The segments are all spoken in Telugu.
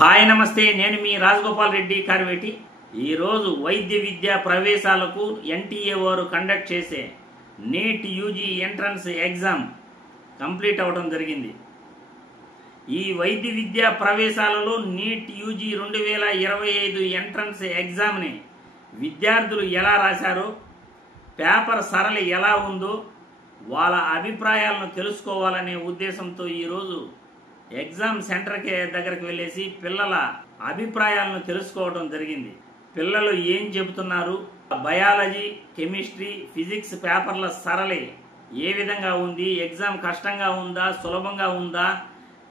హాయ్ నమస్తే, నేను మీ రాజగోపాల్ రెడ్డి కార్వేటి. ఈరోజు వైద్య విద్యా ప్రవేశాలకు ఎన్టీఏ వారు కండక్ట్ చేసే NEET UG entrance exam complete అవ్వడం జరిగింది. ఈ వైద్య విద్యా ప్రవేశాలలో నీట్ యూజీ 2025 ఎంట్రన్స్ ఎగ్జామ్ని విద్యార్థులు ఎలా రాశారో, పేపర్ సరళి ఎలా ఉందో వాళ్ళ అభిప్రాయాలను తెలుసుకోవాలనే ఉద్దేశంతో ఈరోజు ఎగ్జామ్ సెంటర్కి దగ్గరకు వెళ్ళేసి పిల్లల అభిప్రాయాలను తెలుసుకోవడం జరిగింది. పిల్లలు ఏం చెబుతున్నారు, బయాలజీ, కెమిస్ట్రీ, ఫిజిక్స్ పేపర్ల సరళి ఏ విధంగా ఉంది, ఎగ్జామ్ కష్టంగా ఉందా, సులభంగా ఉందా,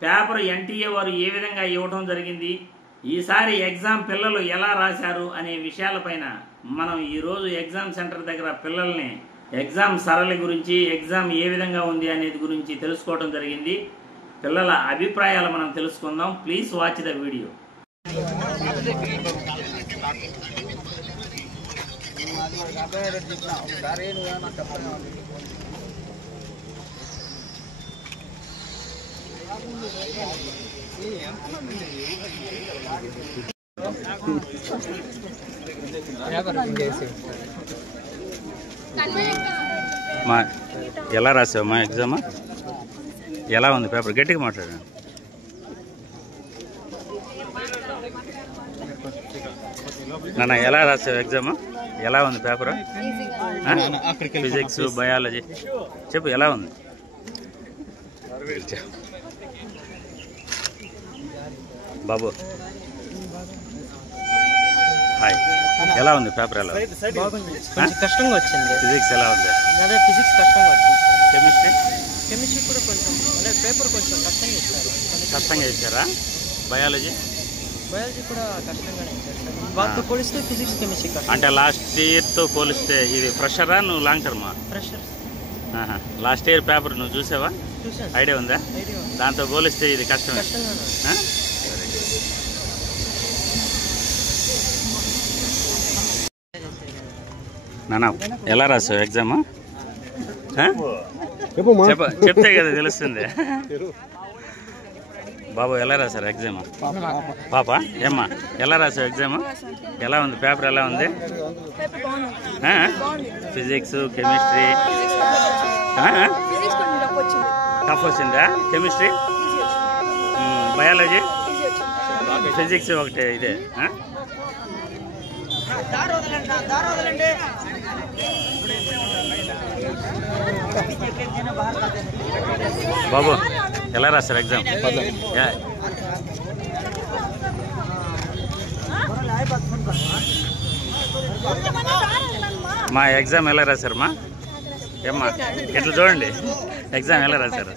పేపర్ ఎన్టీఏ వారు ఏ విధంగా ఇవ్వడం జరిగింది, ఈసారి ఎగ్జామ్ పిల్లలు ఎలా రాశారు అనే విషయాలపైన మనం ఈరోజు ఎగ్జామ్ సెంటర్ దగ్గర పిల్లల్ని ఎగ్జామ్ సరళి గురించి, ఎగ్జామ్ ఏ విధంగా ఉంది అనేది గురించి తెలుసుకోవడం జరిగింది. పిల్లల అభిప్రాయాలు మనం తెలుసుకుందాం. Please watch the video. ఎలా రాసావమ్మా ఎగ్జామ్? ఎలా ఉంది పేపర్? గట్టిగా మాట్లాడాను. నాన్న ఎలా రాసావు ఎగ్జామ్? ఎలా ఉంది పేపర్? ఫిజిక్స్, బయాలజీ చెప్పు, ఎలా ఉంది? బాబు హాయ్, ఎలా ఉంది పేపర్? ఎలా కష్టంగా వచ్చింది. ఫిజిక్స్ ఎలా ఉంది? అదే ఫిజిక్స్ కష్టంగా వచ్చింది. కెమిస్ట్రీ కూడా కొంచెం అదే పేపర్ కొంచెం కష్టంగా ఇచ్చారు. కష్టంగా ఇచ్చారా? బయాలజీ కూడా కష్టంగానే ఇచ్చారు. వాటితో పోలిస్తే ఫిజిక్స్, కెమిస్ట్రీ కష్టం. అంటే లాస్ట్ ఇయర్తో పోలిస్తే ఇది ఫ్రెషరా, నువ్వు లాంగ్ టర్మా? ఫ్రెషర్. లాస్ట్ ఇయర్ పేపర్ నువ్వు చూసావా? చూసాను. ఐడియా ఉందా? దాంతో పోలిస్తే ఇది కష్టమే. నాన్న ఎలా రాసావు ఎగ్జామ్? చెప్తే కదా తెలుస్తుంది. బాబు ఎలా రాశారు ఎగ్జామ్? పాప ఏమ్మా ఎలా రాసావు ఎగ్జామ్? ఎలా ఉంది పేపర్? ఎలా ఉంది? ఫిజిక్స్, కెమిస్ట్రీ టఫ్ వచ్చిందా? కెమిస్ట్రీ, బయాలజీ, ఫిజిక్స్ ఒకటే ఇదే. బాబు ఎలా రాశారు ఎగ్జామ్? మా ఎగ్జామ్ ఎలా రాశారు మా? ఏమ్మా ఇట్లా చూడండి, ఎగ్జామ్ ఎలా రాశారు?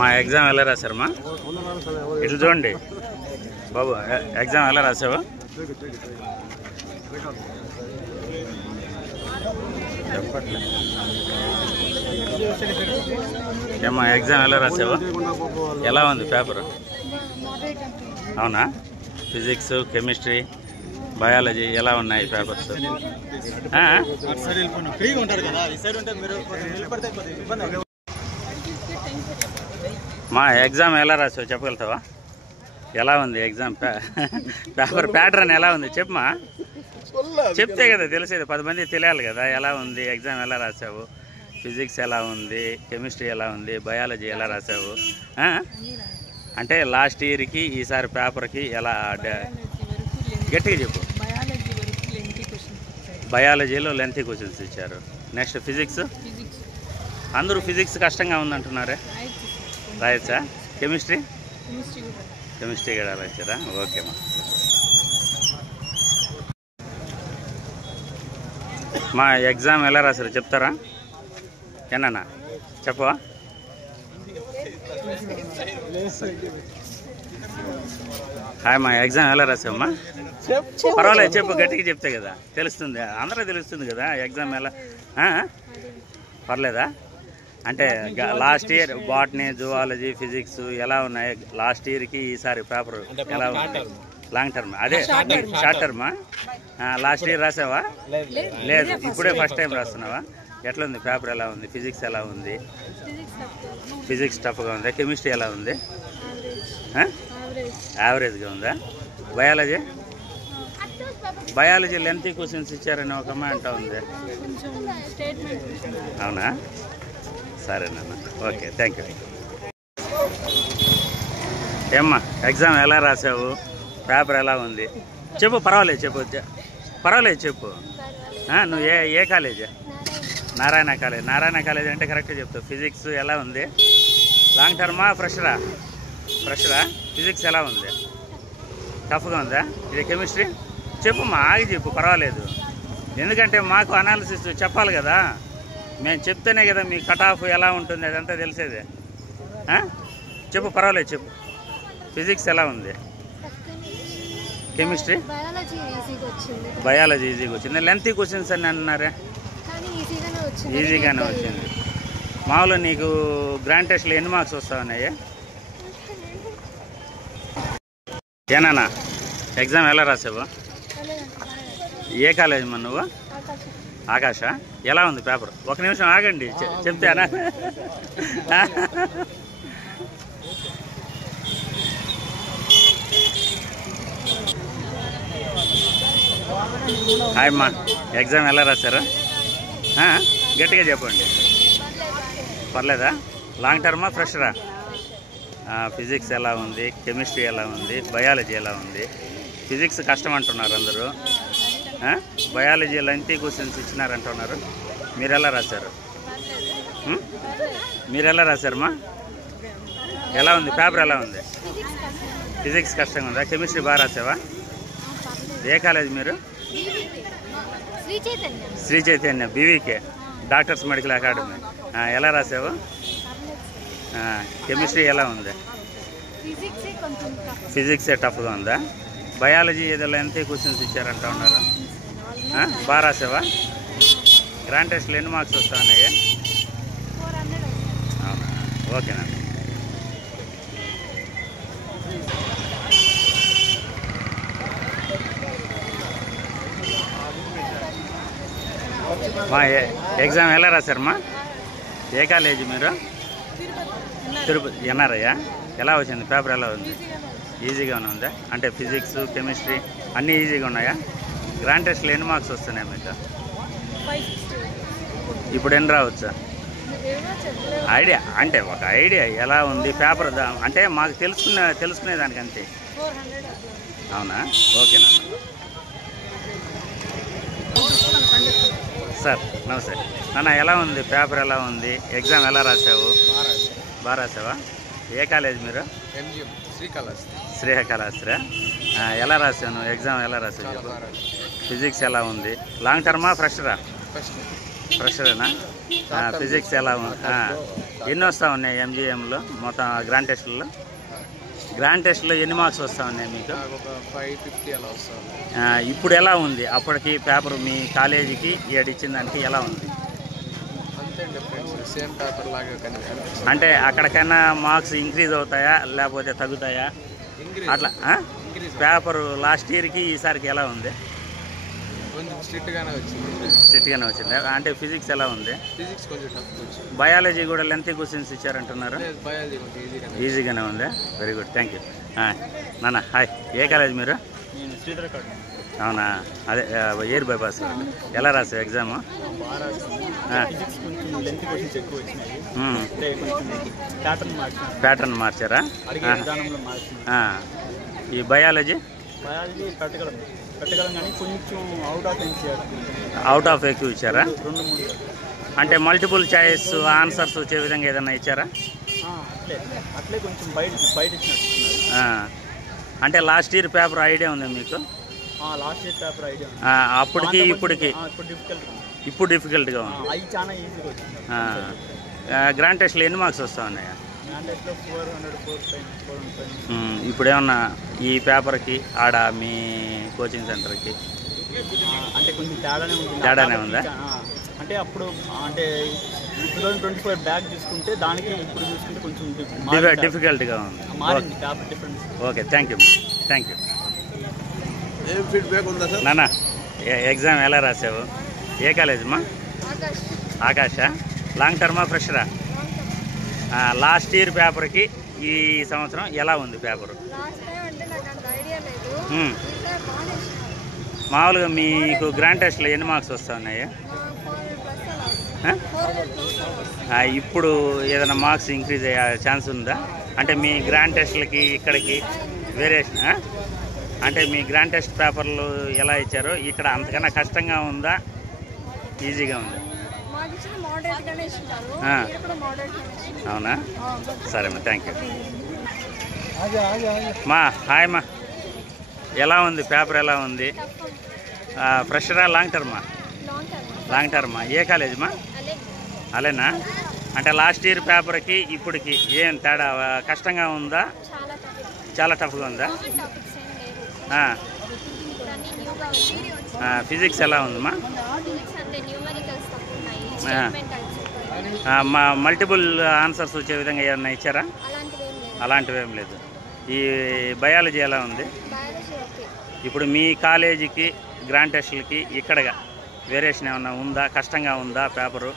మా ఎగ్జామ్ ఎలా రాశారు మా? ఇట్లా చూడండి బాబు, ఎగ్జామ్ ఎలా రాసావు? చెప్పట్లే. ఏమ్మా ఎగ్జామ్ ఎలా రాసావు? ఎలా ఉంది పేపర్? అవునా? ఫిజిక్స్, కెమిస్ట్రీ, బయాలజీ ఎలా ఉన్నాయి పేపర్స్? మా ఎగ్జామ్ ఎలా రాసావు చెప్పగలుగుతావా? ఎలా ఉంది ఎగ్జామ్ పేపర్ ప్యాటర్న్ ఎలా ఉంది చెప్పమా? చెప్తే కదా తెలిసేది, 10 మంది తెలియాలి కదా. ఎలా ఉంది ఎగ్జామ్? ఎలా రాసావు? ఫిజిక్స్ ఎలా ఉంది? కెమిస్ట్రీ ఎలా ఉంది? బయాలజీ ఎలా రాసావు? అంటే లాస్ట్ ఇయర్కి ఈసారి పేపర్కి ఎలా? గట్టిగా చెప్పు. బయాలజీలో లెంతీ క్వశ్చన్స్ ఇచ్చారు. నెక్స్ట్ ఫిజిక్స్, అందరూ ఫిజిక్స్ కష్టంగా ఉందంటున్నారే, రాయచ్చా? కెమిస్ట్రీ కూడా రాయచ్చారా? ఓకేమ్మా. మా ఎగ్జామ్ ఎలా రాశారు చెప్తారా? ఏనా చెప్పవా? హాయ్, మా ఎగ్జామ్ ఎలా రాసావమ్మా? పర్వాలేదు చెప్పు, గట్టిగా చెప్తే కదా తెలుస్తుంది, అందరూ తెలుస్తుంది కదా ఎగ్జామ్ ఎలా. పర్లేదా? అంటే last year botany, zoology, physics ఎలా ఉన్నాయి? లాస్ట్ ఇయర్కి ఈసారి పేపర్ ఎలా ఉంది? లాంగ్ టర్మ్ అదే షార్ట్ టర్మా? లాస్ట్ ఇయర్ రాసావా? లేదు, ఇప్పుడే ఫస్ట్ టైం రాస్తున్నావా? ఎట్లా ఉంది పేపర్? ఎలా ఉంది? ఫిజిక్స్ ఎలా ఉంది? ఫిజిక్స్ టఫ్గా ఉందా? కెమిస్ట్రీ ఎలా ఉంది? యావరేజ్గా ఉందా? బయాలజీ? బయాలజీ లెంతీ క్వశ్చన్స్ ఇచ్చారని ఒక అమ్మాయి అంటా ఉంది. అవునా? సరేనమ్మా, ఓకే, థ్యాంక్ యూ. ఏమ్మా ఎగ్జామ్ ఎలా రాసావు? పేపర్ ఎలా ఉంది? చెప్పు, పర్వాలేదు చెప్పు, పర్వాలేదు చెప్పు. నువ్వు ఏ college? Narayana college. Narayana college అంటే కరెక్ట్గా చెప్తావు. ఫిజిక్స్ ఎలా ఉంది? లాంగ్ టర్మా ఫ్రెషరా? ఫ్రెషరా? ఫిజిక్స్ ఎలా ఉంది? టఫ్గా ఉందా? ఇది కెమిస్ట్రీ? చెప్పు మా, ఆగి చెప్పు, పర్వాలేదు. ఎందుకంటే మాకు అనాలిసిస్ చెప్పాలి కదా, మేము చెప్తేనే కదా మీ కట్ ఆఫ్ ఎలా ఉంటుంది అదంతా తెలిసేది. చెప్పు, పర్వాలేదు చెప్పు. ఫిజిక్స్ ఎలా ఉంది? కెమిస్ట్రీ? బయాలజీ ఈజీగా వచ్చింది. లెంతీ క్వశ్చన్స్ అని అన్నారే? ఈజీగానే వచ్చింది. మామూలుగా నీకు గ్రాండ్ టెస్ట్లో ఎన్ని మార్క్స్ వస్తా ఉన్నాయి? ఏనా ఎగ్జామ్ ఎలా రాసావు? ఏ కాలేజ్ మా నువ్వు? ఆకాశ. ఎలా ఉంది పేపర్? ఒక నిమిషం ఆగండి, చెప్తానా? హాయ్ అమ్మా, ఎగ్జామ్ ఎలా రాశారు? గట్టిగా చెప్పండి. పర్లేదా? లాంగ్ టర్మా ఫ్రెషరా? ఫిజిక్స్ ఎలా ఉంది? కెమిస్ట్రీ ఎలా ఉంది? బయాలజీ ఎలా ఉంది? ఫిజిక్స్ కష్టం అంటున్నారు అందరూ. బయాలజీ లెంతీ క్వశ్చన్స్ ఇచ్చినారంటున్నారు. మీరు ఎలా రాశారు? మీరు ఎలా రాశారమ్మా? ఎలా ఉంది పేపర్? ఎలా ఉంది? ఫిజిక్స్ కష్టంగా ఉందా? కెమిస్ట్రీ బాగా రాసావా? ఏ కాలేజ్ మీరు? Sri Chaitanya BVK, doctors medical academy. ఎలా రాసావు? కెమిస్ట్రీ ఎలా ఉంది? ఫిజిక్సే టఫ్గా ఉందా? బయాలజీ ఏదో లెంతీ క్వశ్చన్స్ ఇచ్చారంటా ఉన్నారు. బాగా రాసావా? గ్రాండ్ టెస్ట్లో ఎన్ని మార్క్స్ వస్తా ఉన్నాయి? అవునా, ఓకేనా. మా ఎగ్జామ్ ఎలా రాశారమ్మా? ఏ కాలేజీ మీరు? తిరుపతి. ఎన్ఆర్ఐయా? ఎలా వచ్చింది పేపర్? ఎలా ఉంది? ఈజీగానే ఉందా? అంటే ఫిజిక్స్ కెమిస్ట్రీ అన్నీ ఈజీగా ఉన్నాయా? గ్రాండ్ టెస్ట్లో ఎన్ని మార్క్స్ వస్తున్నాయి మీకు? ఇప్పుడు ఎన్ని రావచ్చా? ఐడియా అంటే ఒక ఐడియా ఎలా ఉంది పేపర్? అంటే మాకు తెలుసుకునేదానికి అంతే. అవునా, ఓకేనా. సార్ నమస్తే. నాన్న ఎలా ఉంది పేపర్? ఎలా ఉంది? ఎగ్జామ్ ఎలా రాసావు? బాగా రాసావా? ఏ కాలేజ్ మీరు? శ్రీకాళహస్తిరా? ఎలా రాశాను ఎగ్జామ్? ఎలా రాసావు? ఫిజిక్స్ ఎలా ఉంది? లాంగ్ టర్మా ఫ్రెషరా? ఫ్రెషరేనా? ఫిజిక్స్ ఎలా ఉంది? ఎన్ని వస్తూ ఉన్నాయి ఎంజిఎంలో మొత్తం గ్రాండ్ టెస్ట్లో? గ్రాండ్ టెస్ట్లో ఎన్ని మార్క్స్ వస్తూ ఉన్నాయి మీకు? ఇప్పుడు ఎలా ఉంది? అప్పటికి పేపర్ మీ కాలేజీకి ఇచ్చిన దానికి ఎలా ఉంది? అంటే అక్కడికైనా మార్క్స్ ఇంక్రీజ్ అవుతాయా లేకపోతే తగ్గుతాయా అట్లా? పేపర్ లాస్ట్ ఇయర్కి ఈసారికి ఎలా ఉంది? స్ట్రిక్ట్గానే వచ్చింది. అంటే ఫిజిక్స్ ఎలా ఉంది? బయాలజీ కూడా లెంతీ క్వశ్చన్స్ ఇచ్చారంటున్నారు. ఈజీగానే ఉంది. Very good, thank you. నాన్న హాయ్, ఏ కాలేజ్ మీరు? అవునా, అదే ఎయిర్ బైపాస్. ఎలా రాసావు ఎగ్జామ్? ప్యాటర్న్ మార్చారా? ఈ బయాలజీ అవుట్ ఆఫ్ ఎక్కువ ఇచ్చారా? అంటే మల్టిపుల్ చాయిస్ ఆన్సర్స్ వచ్చే విధంగా ఏదైనా ఇచ్చారా? అంటే లాస్ట్ ఇయర్ పేపర్ ఐడియా ఉందా మీకు? అప్పటికి ఇప్పటికి ఇప్పుడు డిఫికల్ట్గా ఉంది. గ్రాండ్ టెస్ట్లో ఎన్ని మార్క్స్ వస్తా ఉన్నాయా? ఇప్పుడు ఏమన్నా ఈ పేపర్కి ఆడ మీ కోచింగ్ సెంటర్కి అంటే కొంచెం తేడానే ఉందా? అంటే అప్పుడు అంటే 2024 బ్యాక్ చూసుకుంటే దానికి ఇప్పుడు చూసుకుంటే కొంచెం డిఫికల్ట్గా ఉంది. Okay, thank you. నాన్న ఎగ్జామ్ ఎలా రాసావు? ఏ కాలేజ్ అమ్మా? ఆకాశ. లాంగ్ టర్మా ఫ్రెషరా? లాస్ట్ ఇయర్ పేపర్కి ఈ సంవత్సరం ఎలా ఉంది పేపరు? మామూలుగా మీకు గ్రాండ్ టెస్ట్లో ఎన్ని మార్క్స్ వస్తూ ఉన్నాయి? ఇప్పుడు ఏదైనా మార్క్స్ ఇంక్రీజ్ అయ్యే ఛాన్స్ ఉందా? అంటే మీ గ్రాండ్ టెస్ట్లకి ఇక్కడికి వేరియేషన్, అంటే మీ గ్రాండ్ టెస్ట్ పేపర్లు ఎలా ఇచ్చారో ఇక్కడ అంతకన్నా కష్టంగా ఉందా, ఈజీగా ఉందా? అవునా? సరే అమ్మా, థ్యాంక్ యూ. మా హాయ్ మా, ఎలా ఉంది పేపర్? ఎలా ఉంది? ఫ్రెషరా లాంగ్ టర్మా? లాంగ్ టర్మా. ఏ కాలేజ్ మా? అలేనా? అంటే లాస్ట్ ఇయర్ పేపర్కి ఇప్పటికి ఏం తేడా? కష్టంగా ఉందా, చాలా టఫ్గా ఉందా? ఫిజిక్స్ ఎలా ఉందమ్మా? మల్టిపుల్ ఆన్సర్స్ వచ్చే విధంగా ఏమన్నా ఇచ్చారా? అలాంటివి ఏం లేదు. ఈ బయాలజీ ఎలా ఉంది? ఇప్పుడు మీ కాలేజీకి గ్రాండ్ టెస్ట్లకి ఇక్కడగా వేరియేషన్ ఏమన్నా ఉందా? కష్టంగా ఉందా పేపరు?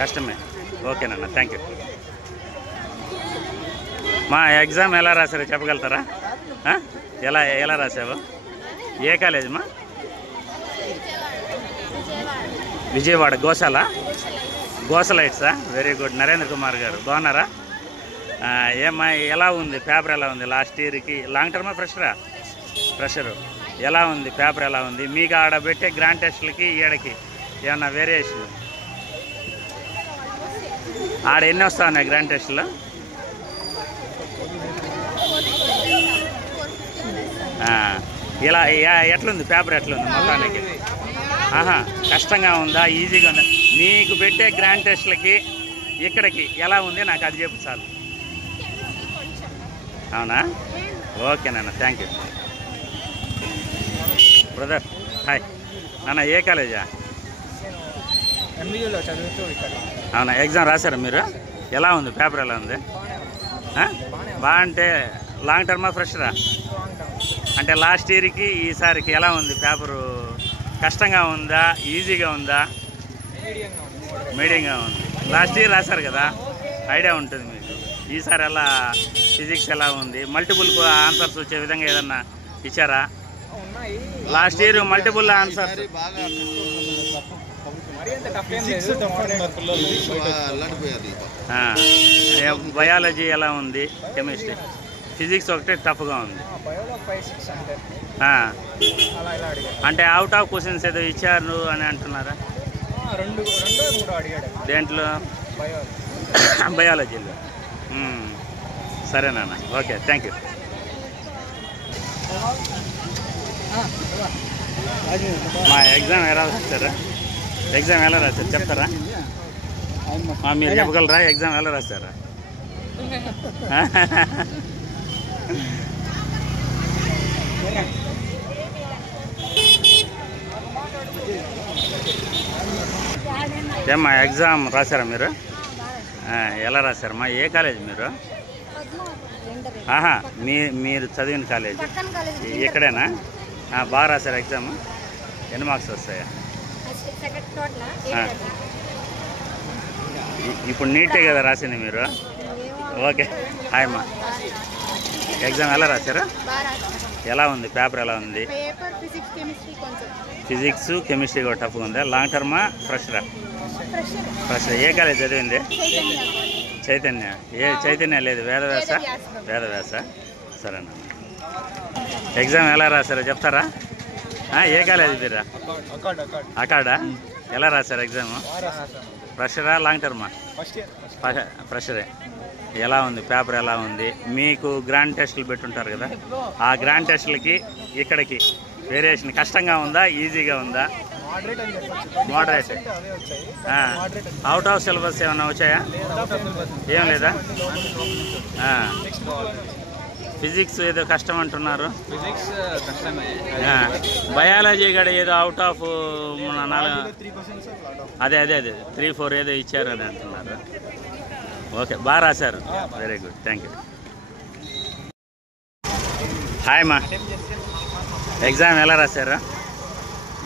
కష్టమే. ఓకేనన్నా, థ్యాంక్ యూ. మా ఎగ్జామ్ ఎలా రాశారో చెప్పగలుగుతారా? ఎలా ఎలా రాసావు? ఏ కాలేజ్ మా? విజయవాడ. గోసలైట్సా? Very good. నరేంద్ర కుమార్ గారు బాగున్నారా? ఏమ్మా ఎలా ఉంది పేపర్? ఎలా ఉంది లాస్ట్ ఇయర్కి? లాంగ్ టర్మా ఫ్రెషరా? ఫ్రెషరు. ఎలా ఉంది పేపర్? ఎలా ఉంది మీకు? ఆడ పెట్టే గ్రాండ్ టెస్ట్లకి ఈడకి ఏమన్నా వేరియేషన్? ఆడ ఎన్ని వస్తా ఉన్నాయి గ్రాండ్ టెస్ట్లో? ఇలా ఎట్లుంది పేపర్? ఎట్లుంది మొత్తానికి? కష్టంగా ఉందా, ఈజీగా ఉందా? మీకు పెట్టే గ్రాండ్ టెస్ట్లకి ఇక్కడికి ఎలా ఉంది నాకు అది చెప్పు చాలు. అవునా? ఓకేనన్నా, థ్యాంక్ యూ. Brother hi. నాన్న ఏ కాలేజా? అవునా? ఎగ్జామ్ రాశారా మీరు? ఎలా ఉంది పేపర్? ఎలా ఉంది? బాగా అంటే లాంగ్ టర్మా ఫ్రెషరా? అంటే లాస్ట్ ఇయర్కి ఈసారికి ఎలా ఉంది పేపరు? కష్టంగా ఉందా, ఈజీగా ఉందా? మీడియంగా ఉంది. లాస్ట్ ఇయర్ రాశారు కదా, ఐడియా ఉంటుంది మీకు. ఈసారి ఎలా ఫిజిక్స్ ఎలా ఉంది? మల్టిపుల్ ఆన్సర్స్ వచ్చే విధంగా ఏదన్నా ఇచ్చారా? Last year multiple answers. Biology ఎలా ఉంది? కెమిస్ట్రీ, ఫిజిక్స్ ఒకటే టఫ్గా ఉంది. అంటే అవుట్ ఆఫ్ క్వశ్చన్స్ ఏదో ఇచ్చారు అని అంటున్నారా? దేంట్లో? బయాలజీలో. సరే నాన్న, ఓకే, థ్యాంక్ యూ. మా ఎగ్జామ్ ఎలా రాశారా? ఎగ్జామ్ ఎలా రాశారు చెప్తారా? మీరు చెప్పగలరా ఎగ్జామ్ ఎలా రాశారా? ఏమ్మా ఎగ్జామ్ రాశారా మీరు? ఎలా రాశారమ్మా? ఏ కాలేజ్ మీరు? మీరు చదివిన కాలేజ్ ఇక్కడేనా? బాగా రాశారు ఎగ్జామ్? ఎన్ని మార్క్స్ వస్తాయా? ఇప్పుడు నీటే కదా రాసింది మీరు? ఓకే, హాయ్ అమ్మా. ఎగ్జామ్ ఎలా రాశారు? ఎలా ఉంది పేపర్? ఎలా ఉంది? ఫిజిక్స్ కెమిస్ట్రీ కూడా టఫ్గా ఉందా? లాంగ్ టర్మా ఫ్రెషరా? ఫ్రెషర్. ఏ కాలేజ్ చదివింది? చైతన్య. చైతన్య లేదు, వేదవ్యాస. సరేనా? ఎగ్జామ్ ఎలా రాశారో చెప్తారా? ఏ కాలేజ్ మీరు? అకాడా. ఎలా రాశారు ఎగ్జామ్? ఫ్రెషరా లాంగ్ టర్మా? ఫ్రెషరే. ఎలా ఉంది పేపర్? ఎలా ఉంది మీకు? గ్రాండ్ టెస్టులు పెట్టుంటారు కదా, ఆ గ్రాండ్ టెస్టులకి ఇక్కడికి వేరియేషన్ కష్టంగా ఉందా, ఈజీగా ఉందా? మోడరేట్. అవుట్ ఆఫ్ సిలబస్ ఏమైనా వచ్చాయా? ఏం లేదా? ఫిజిక్స్ ఏదో కష్టం అంటున్నారు. బయాలజీ కూడా ఏదో అవుట్ ఆఫ్ అదే 3-4 ఏదో ఇచ్చారు అని అంటున్నారు. ఓకే, బాగా రాశారు. Very good, thank you. Hi మా, ఎగ్జామ్ ఎలా రాశారు?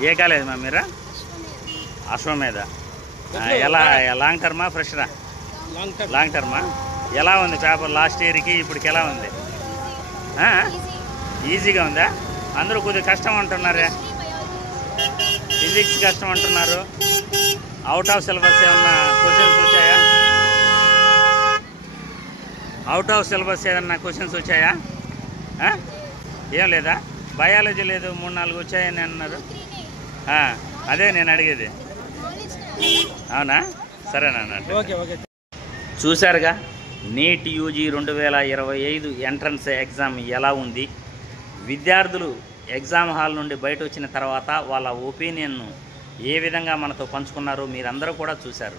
ఏ కాలేజ్ మా మీరు? అశ్వమేధ. ఎలా లాంగ్ టర్మా ఫ్రెషరా? లాంగ్ టర్మా. ఎలా ఉంది పేపర్ లాస్ట్ ఇయర్కి ఇప్పటికి ఎలా ఉంది? ఈజీగా ఉందా? అందరూ కొద్దిగా కష్టం అంటున్నారే, ఫిజిక్స్ కష్టం అంటున్నారు. అవుట్ ఆఫ్ సిలబస్ ఏమన్నా క్వశ్చన్స్ వచ్చాయా? అవుట్ ఆఫ్ సిలబస్ ఏదన్నా క్వశ్చన్స్ వచ్చాయా? ఏం లేదా? బయాలజీ లేదు, 3-4 వచ్చాయని అన్నారు. అదే నేను అడిగేది. అవునా? సరేనన్నట్టు. చూశారుగా నీట్ యూజీ 2025 ఎంట్రన్స్ ఎగ్జామ్ ఎలా ఉంది. విద్యార్థులు ఎగ్జామ్ హాల్ నుండి బయట వచ్చిన తర్వాత వాళ్ళ ఒపీనియన్ను ఏ విధంగా మనతో పంచుకున్నారో మీరందరూ కూడా చూశారు.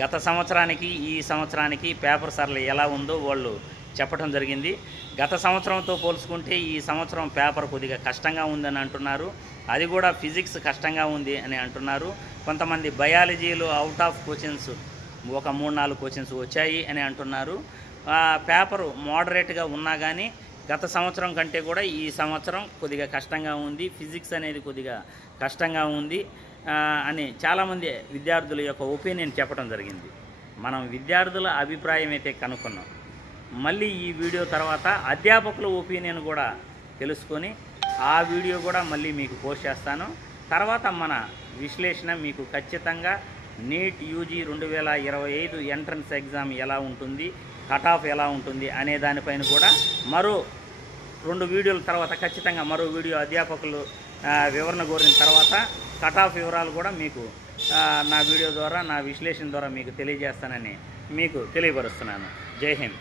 గత సంవత్సరానికి ఈ సంవత్సరానికి పేపర్ సరళి ఎలా ఉందో వాళ్ళు చెప్పడం జరిగింది. గత సంవత్సరంతో పోల్చుకుంటే ఈ సంవత్సరం పేపర్ కొద్దిగా కష్టంగా ఉందని అంటున్నారు. అది కూడా ఫిజిక్స్ కష్టంగా ఉంది అని అంటున్నారు. కొంతమంది బయాలజీలో అవుట్ ఆఫ్ క్వశ్చన్స్ ఒక 3-4 క్వశ్చన్స్ వచ్చాయి అని అంటున్నారు. పేపరు మోడరేట్గా ఉన్నా కానీ గత సంవత్సరం కంటే కూడా ఈ సంవత్సరం కొద్దిగా కష్టంగా ఉంది, ఫిజిక్స్ అనేది కొద్దిగా కష్టంగా ఉంది అని చాలామంది విద్యార్థుల యొక్క ఒపీనియన్ చెప్పడం జరిగింది. మనం విద్యార్థుల అభిప్రాయం అయితే కనుక్కున్నాం. మళ్ళీ ఈ వీడియో తర్వాత అధ్యాపకుల ఒపీనియన్ కూడా తెలుసుకొని ఆ వీడియో కూడా మళ్ళీ మీకు పోస్ట్ చేస్తాను. తర్వాత మన విశ్లేషణ మీకు ఖచ్చితంగా నీట్ యూజీ 2025 ఎంట్రన్స్ ఎగ్జామ్ ఎలా ఉంటుంది, కట్ ఆఫ్ ఎలా ఉంటుంది అనే దానిపైన కూడా మరో 2 వీడియోల తర్వాత ఖచ్చితంగా మరో వీడియో అధ్యాపకులు వివరణ కోరిన తర్వాత కట్ ఆఫ్ వివరాలు కూడా మీకు నా వీడియో ద్వారా, నా విశ్లేషణ ద్వారా మీకు తెలియజేస్తానని మీకు తెలియపరుస్తున్నాను. జై హింద్.